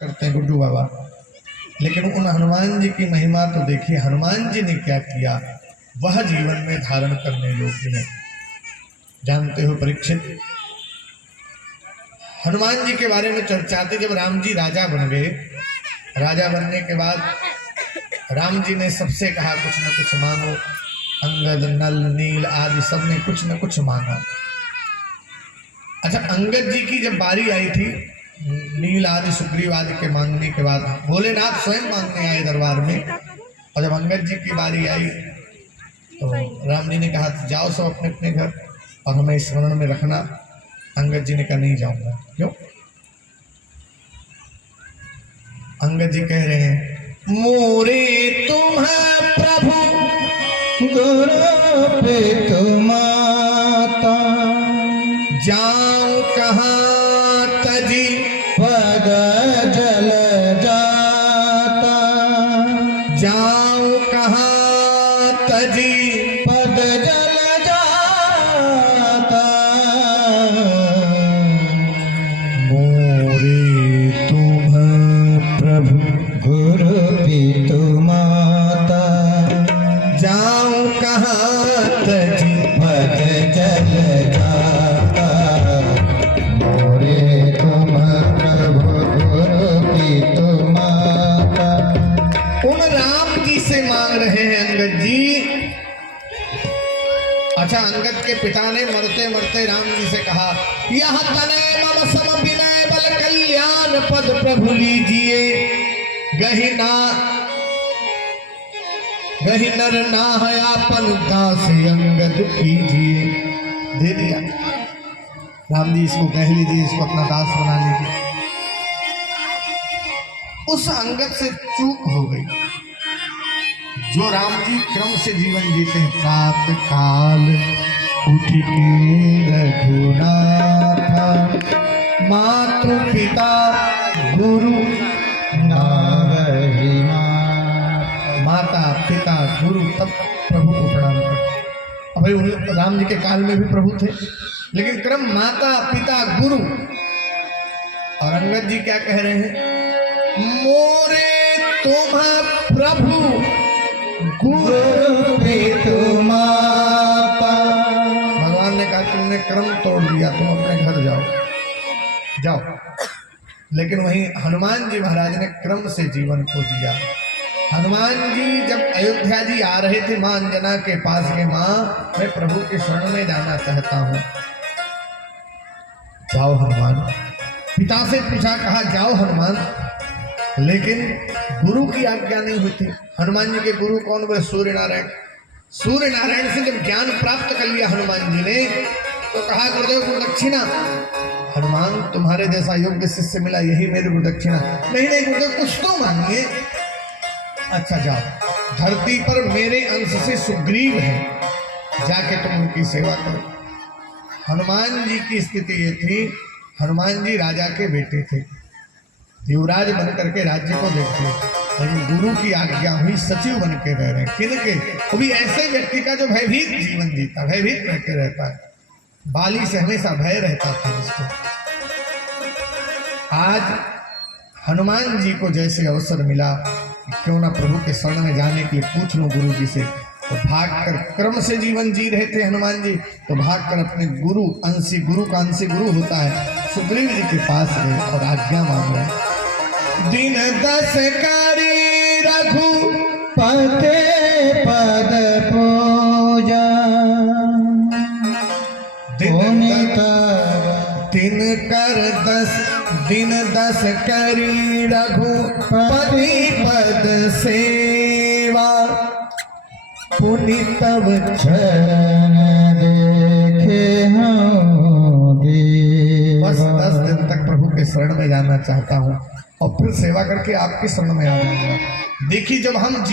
करते हैं गुड्डू बाबा। लेकिन उन हनुमान जी की महिमा तो देखिए, हनुमान जी ने क्या किया, वह जीवन में धारण करने योग्य है। जानते हो परीक्षित, हनुमान जी के बारे में चर्चा थी जब राम जी राजा बन गए। राजा बनने के बाद राम जी ने सबसे कहा कुछ न कुछ मांगो। अंगद, नल, नील आदि सब ने कुछ न कुछ मांगा। अच्छा, अंगद जी की जब बारी आई थी, नील आदि सुग्रीव आदि के मांगने के बाद भोलेनाथ स्वयं मांगने आए दरबार में। और जब अंगद जी की बारी आई तो राम जी ने कहा जाओ सब अपने अपने घर और हमें स्मरण में रखना। अंगद जी ने कहा नहीं जाऊंगा। क्यों? अंगद जी कह रहे हैं मोरे तुम प्रभु गुरु माता, जाऊं कहाँ तजी पद जल जाता, जाऊं कहाँ तजी पद जल जाता, मोरे तुम प्रभु गुरु पितु माता, जाऊं कहाँ तजी पद जल जाता, मोरे तुम प्रभु गुरु पितु माता। उन राम जी से मांग रहे हैं अंगद जी। अच्छा, अंगद के पिता ने मरते मरते राम जी से कहा यह तनय मम सम विनय बल कल्याण पद प्रभु लीजिए, गहिना गहि नर नाहयापन दास अंगद कीजिए। दे दिया राम जी, इसको कह लीजिए, इसको अपना दास बना लीजिए। उस अंगद से चूक हो गई। जो राम जी क्रम से जीवन जीते हैं, प्रातः काल उठ के रघुनाथ, मातृ पिता गुरु नारही, माता पिता गुरु तब प्रभु को प्रणाम करते। अब भाई राम जी के काल में भी प्रभु थे, लेकिन क्रम माता पिता गुरु। और अंगद जी क्या कह रहे हैं, मोरे तुम प्रभु गुरु पितु माता। भगवान ने कहा तुमने क्रम तोड़ दिया, तुम अपने घर जाओ जाओ। लेकिन वहीं हनुमान जी महाराज ने क्रम से जीवन को जिया। हनुमान जी जब अयोध्या जी आ रहे थे मां अंजना के पास के, मां मैं प्रभु के शरण में जाना चाहता हूं। जाओ हनुमान। पिता से पूछा, कहा जाओ हनुमान, लेकिन गुरु की आज्ञा नहीं होती। हनुमान जी के गुरु कौन? बोले सूर्य नारायण। सूर्य नारायण से जब ज्ञान प्राप्त कर लिया हनुमान जी ने, तो कहा गुरुदेव को दक्षिणा। हनुमान तुम्हारे जैसा योग्य शिष्य मिला, यही मेरी गुरु दक्षिणा। नहीं नहीं गुरुदेव, कुछ तो मांगिए। अच्छा जाओ, धरती पर मेरे अंश से सुग्रीव है, जाके तुम उनकी सेवा करो। हनुमान जी की स्थिति ये थी, हनुमान जी राजा के बेटे थे, युवराज बन करके राज्य को देखते, लेकिन गुरु की आज्ञा हुई सचिव बन के रह रहे। किनके? वो भी ऐसे व्यक्ति का जो भयभीत जीवन जीता, भयभीत रह के रहता है, बाली से हमेशा भय रहता था जिसको। आज हनुमान जी को जैसे अवसर मिला, क्यों ना प्रभु के शरण में जाने के लिए पूछ लूं गुरु जी से, तो भागकर क्रम से जीवन जी रहे थे हनुमान जी, तो भागकर अपने गुरु अंशी, गुरु का अंशी गुरु होता है, सुग्रीव जी के पास गए और आज्ञा मांग रहे। दिन 10 करी रघुपते पद पूजा, दिन 10 करी रघुपति पद सेवा, पुनि तब चरण देखे हूँ। बस 10 दिन तक प्रभु के शरण में जाना चाहता हूँ और फिर सेवा करके आपके शरण में आ जाऊंगा। देखिए, जब हम